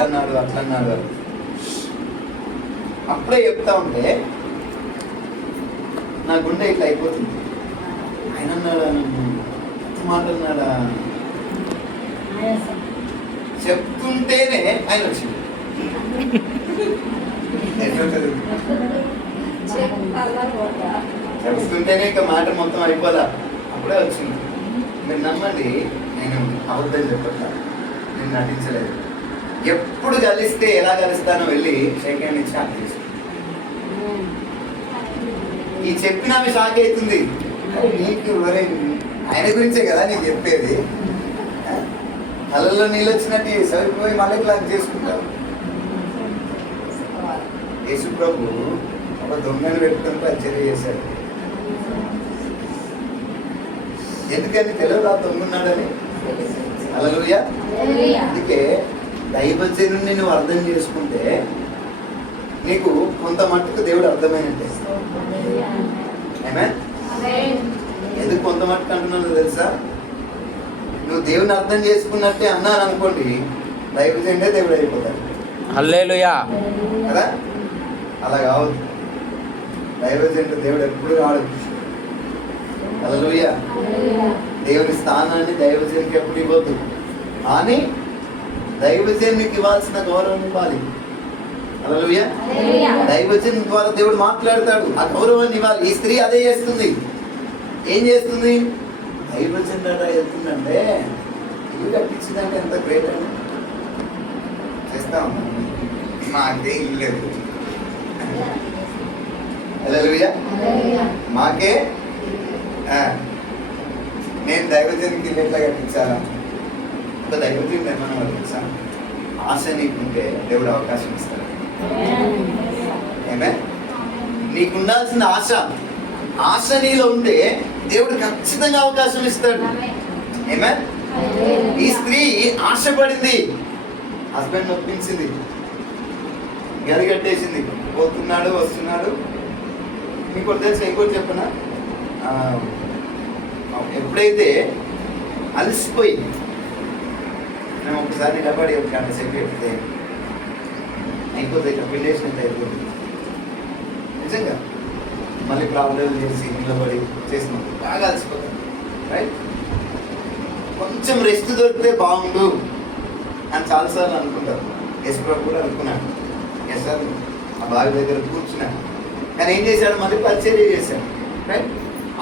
ఇట్లా అన్నాడు అట్లా అన్నాడు అప్పుడే చెప్తా ఉంటే నా గుండె ఇట్లా అయిపోతుంది. ఆయన అన్నాడా నన్ను? మాట అన్నాడా? చెప్తుంటేనే ఆయన వచ్చింది చెప్తుంటేనే ఇక మాట మొత్తం అయిపోదా? అప్పుడే వచ్చింది మీరు నమ్మండి నేను అబద్ధం చెప్పట్లా నేను నటించలేదు. ఎప్పుడు కలిస్తే ఎలా కలుస్తానో వెళ్ళి సెకండ్ నుంచి షాక్ చేసి ఈ చెప్పిన ఆమె షాక్ అవుతుంది. నీకు ఒరే ఆయన గురించే కదా నీకు చెప్పేది? కళ్ళల్లో నీళ్ళు వచ్చినట్టు సరిపోయి మళ్ళీ క్లాస్ చేసుకుంటావు. యేసు ప్రభు ఒక దొంగను పెట్టుకొని పరిచయం చేశాడు. ఎందుకని తెలియదు ఆ దొంగ ఉన్నాడని? అలలుయా అందుకే దైవజనుని నువ్వు అర్థం చేసుకుంటే నీకు కొంత మట్టుకు దేవుడు అర్థమైనట్టే. ఏమే ఎందుకు కొంత మట్టుకు అంటున్నానో తెలుసా? నువ్వు దేవుని అర్థం చేసుకున్నట్టే అన్నాను అనుకోండి దైవజనుడే దేవుడు అయిపోతాడు. హల్లేలుయా. కదా? అలా కావద్దు. దైవజనుడు దేవుడు ఎప్పుడు రాడు? అలలుయ దేవుని స్థానాన్ని దైవజనునికి ఎప్పుడు ఇవ్వద్దు. కానీ దైవజనునికి ఇవ్వాల్సిన గౌరవం ఇవ్వాలి. అలలుయ దైవజన్ ద్వారా దేవుడు మాట్లాడతాడు. ఆ గౌరవాన్ని ఇవ్వాలి. ఈ స్త్రీ అదే చేస్తుంది. ఏం చేస్తుంది? దైవజన్ ద్వారా వెళ్తుందంటే ఇల్లు కట్టించిందంటే ఎంత గ్రేట్ అండి చేస్తా మాకే ఇల్లు హల్లెలూయా. మాకే నేను దైవజనికి ఇల్లు ఎట్లా కట్టించాలా? ఒక దైవజన్ ఏమన్నా తెలుసా? ఆశ నీకుంటే దేవుడు అవకాశం ఇస్తాడు. ఏమే నీకు ఉండాల్సిన ఆశ. ఆశ నీలో ఉంటే దేవుడు ఖచ్చితంగా అవకాశం ఇస్తాడు. ఏమే ఈ స్త్రీ ఆశపడింది. హస్బెండ్ ఒప్పించింది. గది కట్టేసింది. పోతున్నాడు వస్తున్నాడు. మీకు తెలుసు? ఇంకోటి చెప్పనా? ఎప్పుడైతే అలసిపోయింది మేము ఒకసారి నిలబడి ఒక గంట సేపు చెప్తే అయిపోతే ఇక్కడ పిండేసినట్టు అయిపోతుంది నిజంగా మళ్ళీ ప్రాబ్లం చేసి నిలబడి చేసినాం. బాగా అలసిపోతాం రైట్ కొంచెం రెస్ట్ దొరికితే బాగుండు అని చాలాసార్లు అనుకుంటారు. ఎస్ ప్రభు కూడా అనుకున్నాను ఎస్ సార్ ఆ బావి దగ్గర కూర్చున్నాను కానీ ఏం చేశాడు? మళ్ళీ పరిచర్య చేశాడు రైట్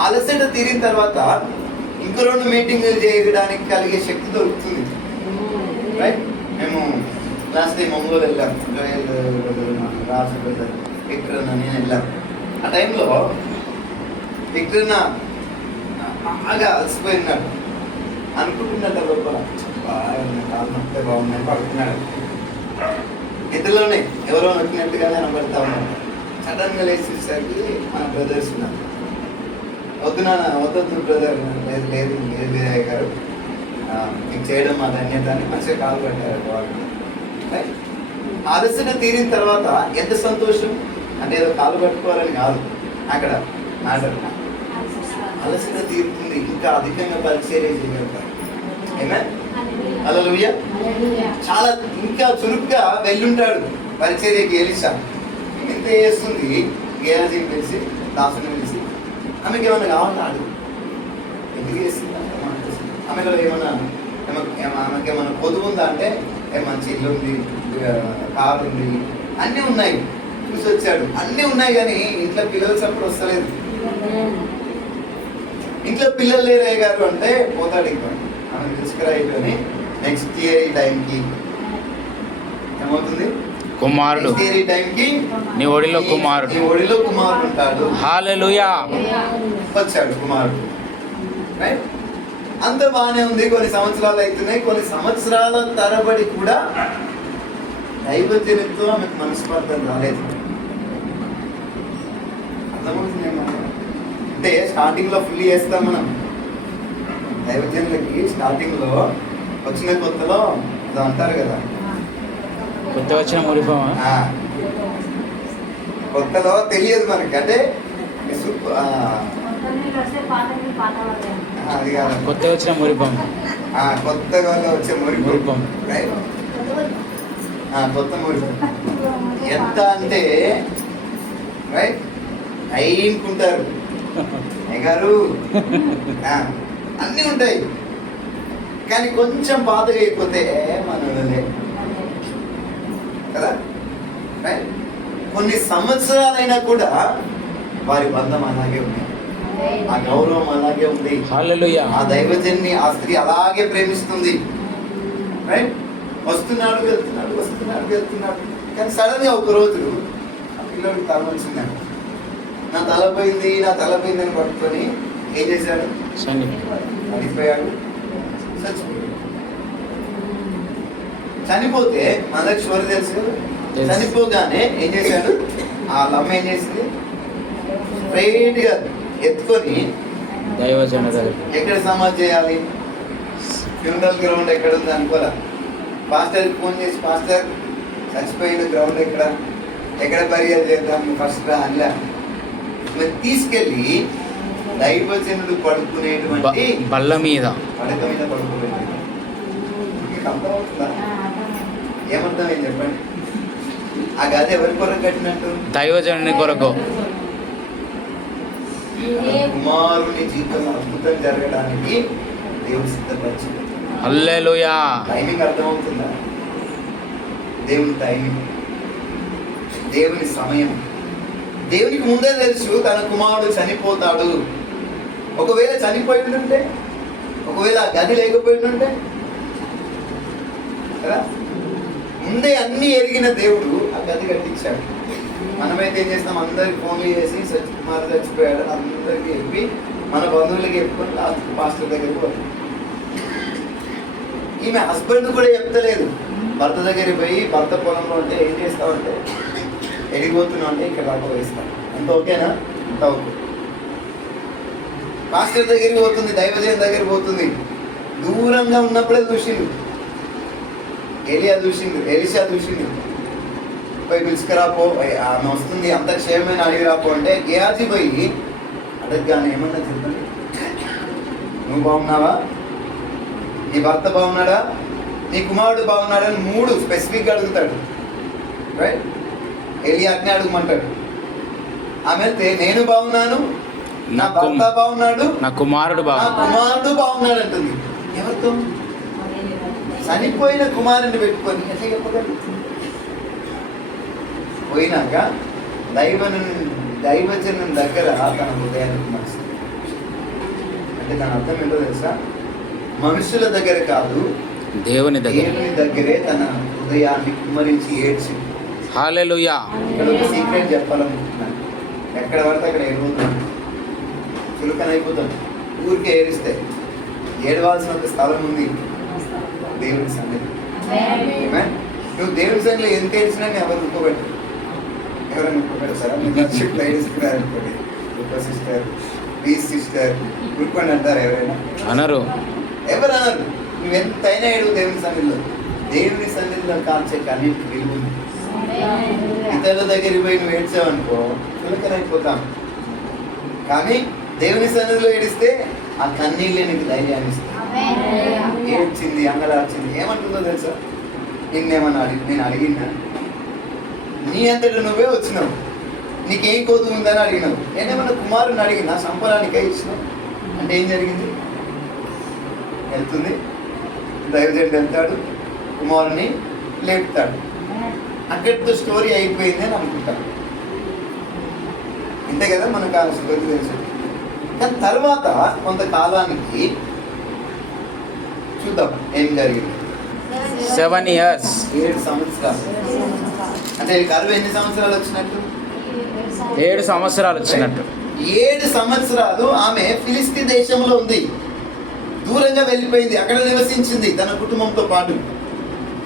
అలసట తీరిన తర్వాత ఇంకో రెండు మీటింగులు చేయడానికి కలిగే శక్తి దొరుకుతుంది. రైట్ మేము క్లాస్ టైం మంగళూరు వెళ్ళాం జోయల్ రాజు బ్రదర్ నేను వెళ్ళాం ఆ టైంలో విక్టర్ బాగా అలసిపోయినాడు అనుకుంటున్నాడు లోపల బాగా కాలు నొప్పి బాగున్నాయి పడుతున్నాడు నిద్రలోనే ఎవరో నొక్కినట్టుగా కనబడతా ఉన్నాడు సడన్గా లేచి చూసేసరికి మన బ్రదర్స్ ఉన్నారు వద్దు నాన్న వద్దొద్దు బ్రదర్ లేదు లేదు మీరు గారు మీకు చేయడం మా ధన్యత అని మంచిగా కాలు పెట్టారు వాళ్ళు. ఆలస్యం తీరిన తర్వాత ఎంత సంతోషం అంటే ఏదో కాలు పట్టుకోవాలని కాదు. అక్కడ మ్యాటర్. అలసట తీరుతుంది. ఇంకా అధికంగా పరిచర్య చేయగలుగుతారు. ఏమే అలలుయ్య చాలా ఇంకా చురుగ్గా వెళ్ళుంటాడు పరిచర్యకి ఎలిసా ఇంత చేస్తుంది? గేరాజీని పిలిచి దాసుని పిలిచి ఆమెకి ఏమైనా కావాలా? అడుగు ఎందుకు చేస్తుంది? చేస్తుంది? ఆమెలో ఏమన్నా ఏమ- ఏమ- ఆమెకి ఏమైనా పొదువు ఉందా అంటే ఏ మంచి ఇల్లు ఉంది కారు ఉంది. అన్నీ ఉన్నాయి. చూసి వచ్చాడు అన్నీ ఉన్నాయి కానీ ఇంట్లో పిల్లలు చప్పుడు వస్తలేదు. ఇంట్లో పిల్లలు లేరే గారు అంటే పోతాడు ఇంకా. ఆమె తీసుకురా అయిపోయి నెక్స్ట్ ఇయర్ ఈ టైంకి ఏమవుతుంది? కుమారుడు. నీ ఒడిలో కుమారుడు. నీ ఒడిలో కుమారుడు ఉంటాడు. హాలెలుయా. వచ్చాడు కుమారుడు. రైట్ అంత బాగానే ఉంది. కొన్ని సంవత్సరాలు అవుతున్నాయి కొన్ని సంవత్సరాల తరబడి కూడా దైవజనంతో ఆమెకు మనస్పర్ధం రాలేదు. అర్థమవుతుంది ఏమన్నా? అంటే స్టార్టింగ్లో ఫుల్ చేస్తాం మనం. దైవజనులకి స్టార్టింగ్లో వచ్చిన కొత్తలో ఏదో అంటారు కదా. కొత్త వచ్చిన కొత్తలో తెలియదు మనకి. అంటే కొత్త వచ్చిన మురిపం. కొత్తగా వచ్చే మురిపు. మురిపం. రైట్? కొత్త మురిపం. ఎంత అంటే రైట్ టైంకుంటారు గారు అన్నీ ఉంటాయి. కానీ కొంచెం బాధగా అయిపోతే మనలే కదా? రైట్ కొన్ని సంవత్సరాలైనా కూడా వారి బంధం అలాగే ఉంది ఆ గౌరవం అలాగే ఉంది. ఆ దైవజన్ని ఆ స్త్రీ అలాగే ప్రేమిస్తుంది. రైట్ వస్తున్నాడు వెళ్తున్నాడు వస్తున్నాడు వెళ్తున్నాడు. కానీ సడన్గా ఒక రోజు ఆ పిల్లోడికి తల వచ్చిందండి నా తల పోయింది నా తల పోయింది అని పట్టుకొని ఏం చేశాడు? చచ్చిపోయాడు. చనిపోతే మనకి స్టోరీ తెలుసు. చనిపోగానే ఏం చేశాడు? ఆ అమ్మ ఏం చేసింది? స్ట్రైట్గా ఎత్తుకొని దైవజన ఎక్కడ సమాధి చేయాలి? ఫ్యూనరల్ గ్రౌండ్ ఎక్కడ ఉంది అనుకోరా పాస్టర్కి ఫోన్ చేసి పాస్టర్ చచ్చిపోయిన గ్రౌండ్ ఎక్కడ? ఎక్కడ బరియల్ చేద్దాం? ఫస్ట్ రా మరి తీసుకెళ్ళి దైవజనుడు పడుకునేటువంటి బల్ల మీద. పడక మీద పడుకోబెట్టి మీకు అర్థమవుతుందా? ఏమర్థం ఏం చెప్పండి? ఆ గది ఎవరి కొరకు కట్టినట్టు? దైవజనుని కొరకు. కుమారుని జీవితం అద్భుతం జరగడానికి దేవుడు సిద్ధపరిచింది హల్లెలూయా. టైమింగ్ అర్థమవుతుందా? దేవుని టైమింగ్. దేవుని సమయం. దేవునికి ముందే తెలుసు తన కుమారుడు చనిపోతాడు. ఒకవేళ చనిపోయి ఉంటే ఒకవేళ గది లేకపోయి ఉంటే కదా? ముందే అన్ని ఎరిగిన దేవుడు ఆ గది కట్టించాడు. మనమైతే ఏం చేస్తాం? అందరికి ఫోన్లు చేసి సత్యకుమార్ చచ్చిపోయాడు అందరికీ చెప్పి మన బంధువులకి చెప్పుకొని లాస్ట్ పాస్టర్ దగ్గరికి పోతాం. ఈమె హస్బెండ్ కూడా చెప్తలేదు. భర్త దగ్గరికి పోయి భర్త పొలంలో ఉంటే ఏం చేస్తావంటే ఎడిగిపోతున్నావు అంటే ఇక్కడ దాకా వేస్తాను అంత ఓకేనా? అంత ఓకే. పాస్టర్ దగ్గరికి పోతుంది దైవజయం దగ్గరికి పోతుంది. దూరంగా ఉన్నప్పుడే చూసిండు. ఎలియా చూసింది ఎలిషా చూసింది పోయి పిలుచుకురాపో. ఆమె వస్తుంది అంత క్షేమమైన అడిగి రాపో అంటే గేయాజీ పోయి అడగగానే ఏమన్నా చెప్పండి. నువ్వు బాగున్నావా? నీ భర్త బాగున్నాడా? నీ కుమారుడు బాగున్నాడా అని మూడు స్పెసిఫిక్గా అడుగుతాడు. రైట్? ఎలి అగ్ని అడగమంటాడు. ఆమె వెళ్తే నేను బాగున్నాను నా భర్త బాగున్నాడు నా కుమారుడు కుమారుడు బాగున్నాడు అంటుంది. ఎవరితో? చనిపోయిన కుమారుని పెట్టుకొని ఎట్లా చెప్పగలరు పోయినాక దైవను దైవజనం దగ్గర తన హృదయానికి మనసు అంటే దాని అర్థం ఏంటో తెలుసా? మనుషుల దగ్గర కాదు దేవుని దగ్గర. దేవుని దగ్గరే తన హృదయాన్ని కుమ్మరించి ఏడ్చి హాలెలుయా. ఇక్కడ ఒక సీక్రెట్ చెప్పాలనుకుంటున్నాను. ఎక్కడ పడితే అక్కడ ఏడిపోతున్నాను చులకన అయిపోతాను ఊరికే ఏడిస్తే ఏడవాల్సిన ఒక స్థలం ఉంది దేవుని సన్నిధి? నువ్వు దేవుని సన్నిధిలో ఎంత ఏడ్చినా నేను ఎవరు ఉక్కబెట్టు ఎవరైనా ఉక్కబెడతారా మెంబర్షిప్ అనుకోండి. ఒక సిస్టర్ ప్లీజ్ సిస్టర్ ఉరుకోండి అంటారు ఎవరైనా? అనరు. ఎవరు అన్నారు నువ్వు ఎంతైనా ఏడు దేవుని సన్నిధిలో. దేవుని సన్నిధిలో కాల్చే కన్నీటికి విలువ ఉంది. ఇతరుల దగ్గరికి పోయి నువ్వు ఏడ్చావనుకో చులకనైపోతాం. కానీ దేవుని సన్నిధిలో ఏడిస్తే ఆ కన్నీళ్ళే నీకు ధైర్యాన్ని ఇస్తాయి. ఏడ్చింది అంగలార్చింది. ఏమంటుందో తెలుసా? నిన్నేమన్నా అడిగి నేను అడిగినా నీ అంతటి నువ్వే వచ్చినావు. నీకేం కోదు ఉందని అడిగినావు. నేనేమన్నా కుమారుని అడిగినా సంపరానికే ఇచ్చినావు. అంటే ఏం జరిగింది? వెళ్తుంది. దైవజనుడు వెళ్తాడు. కుమారుని లేపుతాడు. అక్కడితో స్టోరీ అయిపోయింది అని అనుకుంటాను ఇంతే కదా మనకు ఆ స్టోరీ తెలుసు. కానీ తర్వాత కొంతకాలానికి చూద్దాం ఏం జరిగింది. సెవెన్ ఇయర్స్ ఏడు సంవత్సరాలు. అంటే కరువు ఎన్ని సంవత్సరాలు వచ్చినట్టు? ఏడు సంవత్సరాలు వచ్చినట్టు. ఏడు సంవత్సరాలు ఆమె ఫిలిస్తీ దేశంలో ఉంది. దూరంగా వెళ్ళిపోయింది. అక్కడ నివసించింది తన కుటుంబంతో పాటు.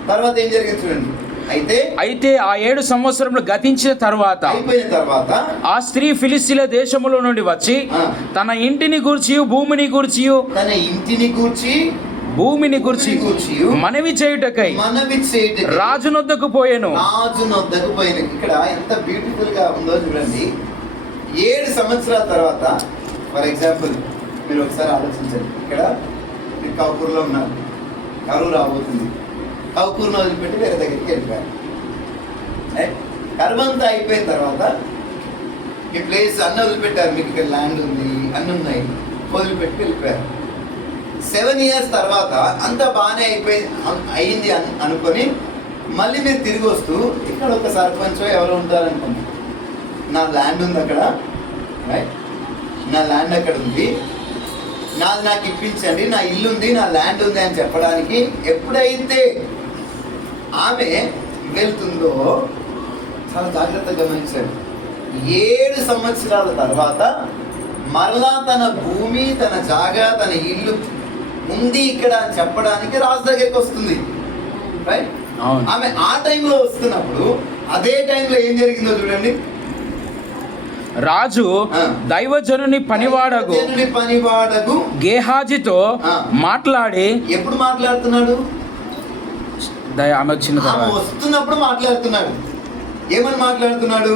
తర్వాత ఏం జరిగింది చూడండి. అయితే అయితే ఆ ఏడు సంవత్సరములు గతించిన తర్వాత అయిపోయిన తర్వాత ఆ స్త్రీ ఫిలిస్తీన్ల దేశములో నుండి వచ్చి తన ఇంటిని గూర్చి భూమిని గూర్చి తన ఇంటిని కూర్చి భూమిని గూర్చి మనవి చేయుటకై మనవి చేయటకి రాజునొద్దకు పోయెను. రాజు నొద్దకు పోయిన. ఇక్కడ ఎంత బ్యూటిఫుల్గా ఉందో చూడండి. ఏడు సంవత్సరాల తర్వాత ఫర్ ఎగ్జాంపుల్ మీరు ఒకసారి ఆలోచించండి. ఇక్కడ మీరు కౌకూరులో ఉన్నారు. కరువు రాబోతుంది. కౌకూరును వదిలిపెట్టి వేరే దగ్గరికి వెళ్ళిపోయారు. రైట్? కరువంతా అయిపోయిన తర్వాత ఈ ప్లేస్ అన్ని వదిలిపెట్టారు. మీకు ఇక్కడ ల్యాండ్ ఉంది అన్ని ఉన్నాయి. వదిలిపెట్టి వెళ్ళిపోయారు. సెవెన్ ఇయర్స్ తర్వాత అంత బాగానే అయిపోయి అయింది అని అనుకొని మళ్ళీ మీరు తిరిగి వస్తూ ఇక్కడ ఒక సర్పంచ్ ఎవరు ఉంటారనుకోండి. నా ల్యాండ్ ఉంది అక్కడ రైట్ నా ల్యాండ్ అక్కడ ఉంది. నాది నాకు ఇప్పించండి నా ఇల్లు ఉంది నా ల్యాండ్ ఉంది అని చెప్పడానికి ఎప్పుడైతే ఆమె వెళ్తుందో చాలా జాగ్రత్తగా గమనించాడు. ఏడు సంవత్సరాల తర్వాత మరలా తన భూమి తన జాగా తన ఇల్లు ఉంది ఇక్కడ అని చెప్పడానికి రాజు దగ్గరికి వస్తుంది. రైట్ అవును. ఆమె ఆ టైంలో వస్తున్నప్పుడు అదే టైంలో ఏం జరిగిందో చూడండి. రాజు. దైవజనుని పనివాడగు పనివాడగు గేహాజితో. మాట్లాడి ఎప్పుడు మాట్లాడుతున్నాడు? ఆమె వచ్చిన వస్తున్నప్పుడు మాట్లాడుతున్నాడు. ఏమని మాట్లాడుతున్నాడు?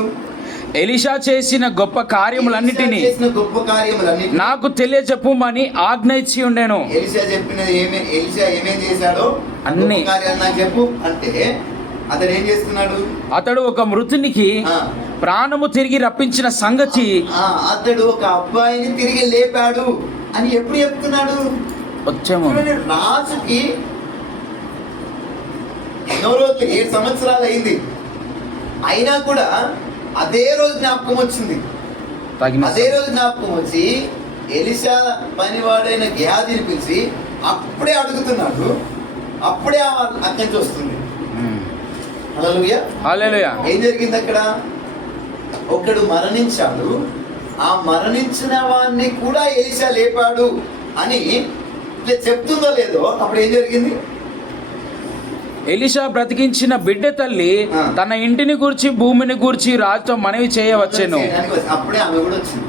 ఎలిషా చేసిన గొప్ప కార్యములన్నిటినీ గొప్ప కార్యములన్నీ నాకు తెలియజెప్పుమని ఆజ్ఞ ఇచ్చి ఉండెను. ఎలిషా చెప్పినది ఏమే ఎలిషా ఏమేం చేశాడో? అన్ని. గొప్ప కార్యాలు నాకు చెప్పు. అంటే అతడు ఏం చేస్తున్నాడు? అతడు ఒక మృతునికి ప్రాణము తిరిగి రప్పించిన సంగతి అతడు ఒక అబ్బాయిని తిరిగి లేపాడు అని ఎప్పుడు చెప్తున్నాడు? వచ్చేమో. రాజుకి ఎన్నో రోజులు ఏడు సంవత్సరాలు అయింది. అయినా కూడా అదే రోజు జ్ఞాపకం వచ్చింది. అదే రోజు జ్ఞాపకం వచ్చి ఎలిషా పనివాడైన గ్యాదిని పిలిచి అప్పుడే అడుగుతున్నాడు. అప్పుడే అక్కడి నుంచి వస్తుంది. ఏం జరిగింది అక్కడ? ఒకడు మరణించాడు. ఆ మరణించిన వాడిని కూడా ఎలిషా లేపాడు అని చెప్తుందో లేదో అప్పుడు ఏం జరిగింది? ఎలిషా బ్రతికించిన బిడ్డ తల్లి. తన ఇంటిని గూర్చి భూమిని గూర్చి రాజుతో మనవి చేయవచ్చెను. చేయడానికి వచ్చి- అప్పుడే ఆమె కూడా వచ్చింది.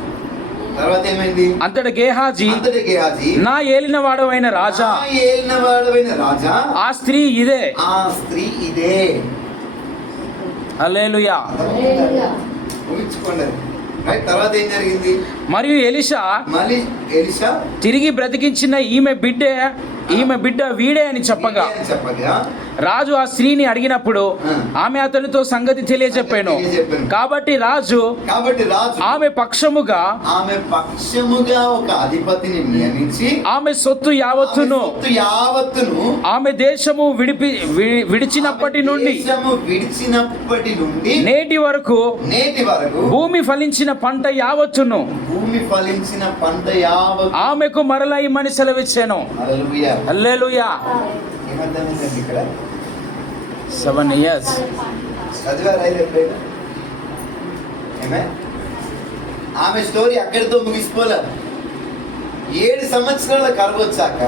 తర్వాత ఏమైంది? అంతటి గేహాజీ నా ఏలిన వాడవైన రాజా. రాజా. ఆ స్త్రీ ఇదే. ఆ స్త్రీ ఇదే. హల్లెలూయా. ఊహించుకోండి. రైట్ తర్వాత ఏం జరిగింది? మరియు ఎలిషా మళ్ళీ ఎలిషా తిరిగి బ్రతికించిన ఈమె బిడ్డే ఈమె బిడ్డ వీడే అని చెప్పగా. చెప్పగా. రాజు ఆ స్త్రీని అడిగినప్పుడు. ఆమె అతనితో సంగతి తెలియజెప్పాను. కాబట్టి రాజు కాబట్టి రాజు ఆమె పక్షముగా ఆమె పక్షముగా ఒక అధిపతిని నియమించి ఆమె సొత్తు యావత్తును యావత్తును ఆమె దేశము విడిపి విడిచినప్పటి నుండి విడిచినప్పటి నుండి నేటి వరకు నేటి వరకు భూమి ఫలించిన పంట యావత్తును భూమి ఫలించిన పంట యావత్ ఆమెకు మరల ఇమ్మని సెలవిచ్చాను హల్లెలూయా ఏమర్థమైందండి ఇక్కడ? సెవెన్ ఇయర్స్ చదివారా ఎప్పుడైనా ఏమే? ఆమె స్టోరీ అక్కడితో ముగిసిపోలే ఏడు సంవత్సరాల కరువు వచ్చాక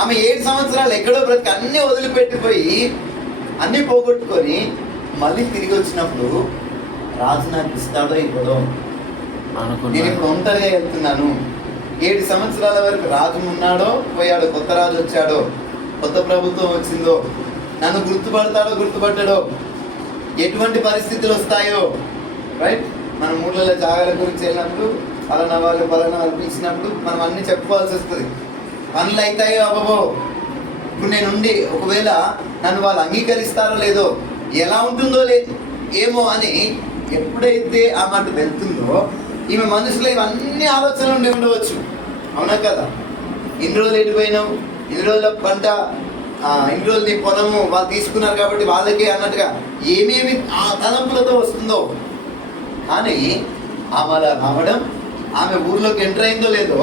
ఆమె ఏడు సంవత్సరాలు ఎక్కడో బ్రతికి అన్నీ వదిలిపెట్టిపోయి అన్నీ పోగొట్టుకొని మళ్ళీ తిరిగి వచ్చినప్పుడు రాజు నాకు ఇస్తాడో ఇవ్వడో నేను ఇప్పుడు ఒంటరిగా వెళ్తున్నాను. ఏడు సంవత్సరాల వరకు రాజు ఉన్నాడో పోయాడో కొత్త రాజు వచ్చాడో కొత్త ప్రభుత్వం వచ్చిందో నన్ను గుర్తుపడతాడో గుర్తుపట్టడో ఎటువంటి పరిస్థితులు వస్తాయో రైట్ మన ఊళ్ళలో జాగాల గురించి వెళ్ళినప్పుడు పలానా వాళ్ళు పలానా వాళ్ళు పిలిచినప్పుడు మనం అన్ని చెప్పుకోవాల్సి వస్తుంది. పనులు అవుతాయో అబ్బో ఇప్పుడు నేను ఉండి ఒకవేళ నన్ను వాళ్ళు అంగీకరిస్తారో లేదో ఎలా ఉంటుందో లే ఏమో అని ఎప్పుడైతే ఆ మాట వెళ్తుందో ఈమె మనసులో ఇవన్నీ ఆలోచనలు ఉండి ఉండవచ్చు. అవునా కదా? ఇన్ని రోజులు ఎడిపోయినావు ఇన్ని రోజుల పంట ఇన్ని రోజులు నీ పొలము వాళ్ళు తీసుకున్నారు కాబట్టి వాళ్ళకే అన్నట్టుగా ఏమేమి ఆ తలంపులతో వస్తుందో కానీ ఆమె అలా రావడం ఆమె ఊర్లోకి ఎంటర్ అయిందో లేదో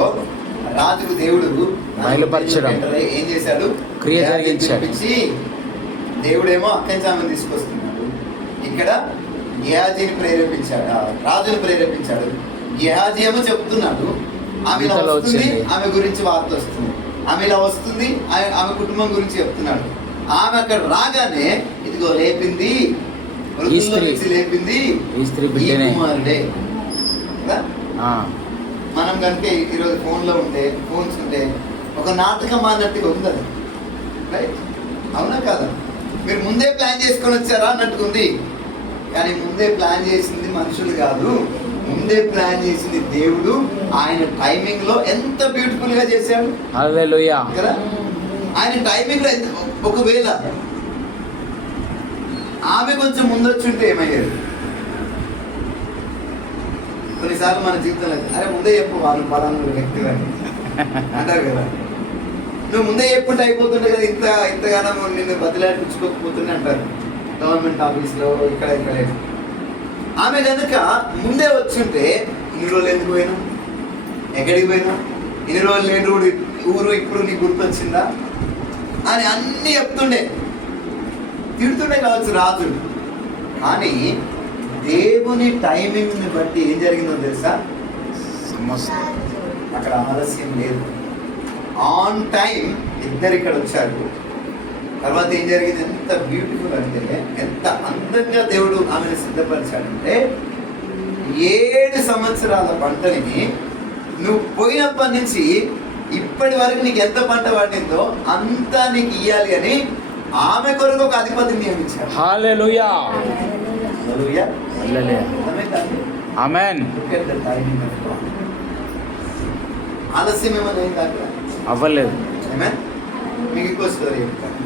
రాజుకు దేవుడు బయలుపరచడం. ఏం చేశాడు క్రియ. పిలిపించి దేవుడేమో అక్కడి నుంచి ఆమెను తీసుకొస్తున్నాడు ఇక్కడ గేహాజీని ప్రేరేపించాడు రాజుని ప్రేరేపించాడు గేహాజీ ఏమో చెప్తున్నాడు ఆమె వస్తుంది. ఆమె గురించి వార్త వస్తుంది ఆమె ఇలా వస్తుంది ఆమె- ఆమె కుటుంబం గురించి చెప్తున్నాడు. ఆమె అక్కడ రాగానే ఇదిగో లేపింది లేపింది కుమారుడే. మనం కనుక ఈరోజు ఫోన్లో ఉంటే ఫోన్స్ ఉంటే ఒక నాటకం అన్నట్టుగా ఉంది అది. రైట్ అవునా కదా? మీరు ముందే ప్లాన్ చేసుకొని వచ్చారా అన్నట్టుగా ఉంది. కానీ ముందే ప్లాన్ చేసింది మనుషులు కాదు. ముందే ప్లాన్ చేసింది దేవుడు. ఆయన టైమింగ్లో ఎంత బ్యూటిఫుల్గా చేశాడు. కదా? ఆయన టైమింగ్లో ఒకవేళ ఆమె కొంచెం ముందొచ్చి ఉంటే ఏమయ్యేది? కొన్నిసార్లు మన జీవితంలో అరే ముందే చెప్పు వాళ్ళు పలానా వ్యక్తి అంటారు కదా. నువ్వు ముందే చెప్పుంటే అయిపోతుండే కదా ఇంత ఇంతగానో నిన్ను బదిలాడించుకోకపోతుండే అంటారు. గవర్నమెంట్ ఆఫీస్లో ఇక్కడ ఇక్కడ. ఆమె కనుక ముందే వచ్చుంటే ఇన్ని రోజులు ఎందుకు పోయినా ఎక్కడికి పోయినా ఇన్ని రోజులు లేని ఊరు ఊరు ఇప్పుడు నీకు గుర్తొచ్చిందా? అని అన్నీ చెప్తుండే. తిడుతుండే కావచ్చు రాజు కానీ దేవుని టైమింగ్ని బట్టి ఏం జరిగిందో తెలుసా? సమస్య అక్కడ ఆలస్యం లేదు. ఆన్ టైం ఇద్దరు ఇక్కడ వచ్చారు. తర్వాత ఏం జరిగింది? ఎంత బ్యూటిఫుల్ అంటే ఎంత అందంగా దేవుడు ఆమెను సిద్ధపరిచాడంటే ఏడు సంవత్సరాల పంటని నువ్వు పోయినప్పటి నుంచి ఇప్పటి వరకు నీకు ఎంత పంట పండిందో అంతా నీకు ఇయ్యాలి అని ఆమె కొరకు ఒక అధిపతిని నియమించారు. ఆలస్యం ఏమైనా అయిందా? అక్కడ అవ్వలేదు? మీకు ఇంకో స్టోరీ చెప్తాను.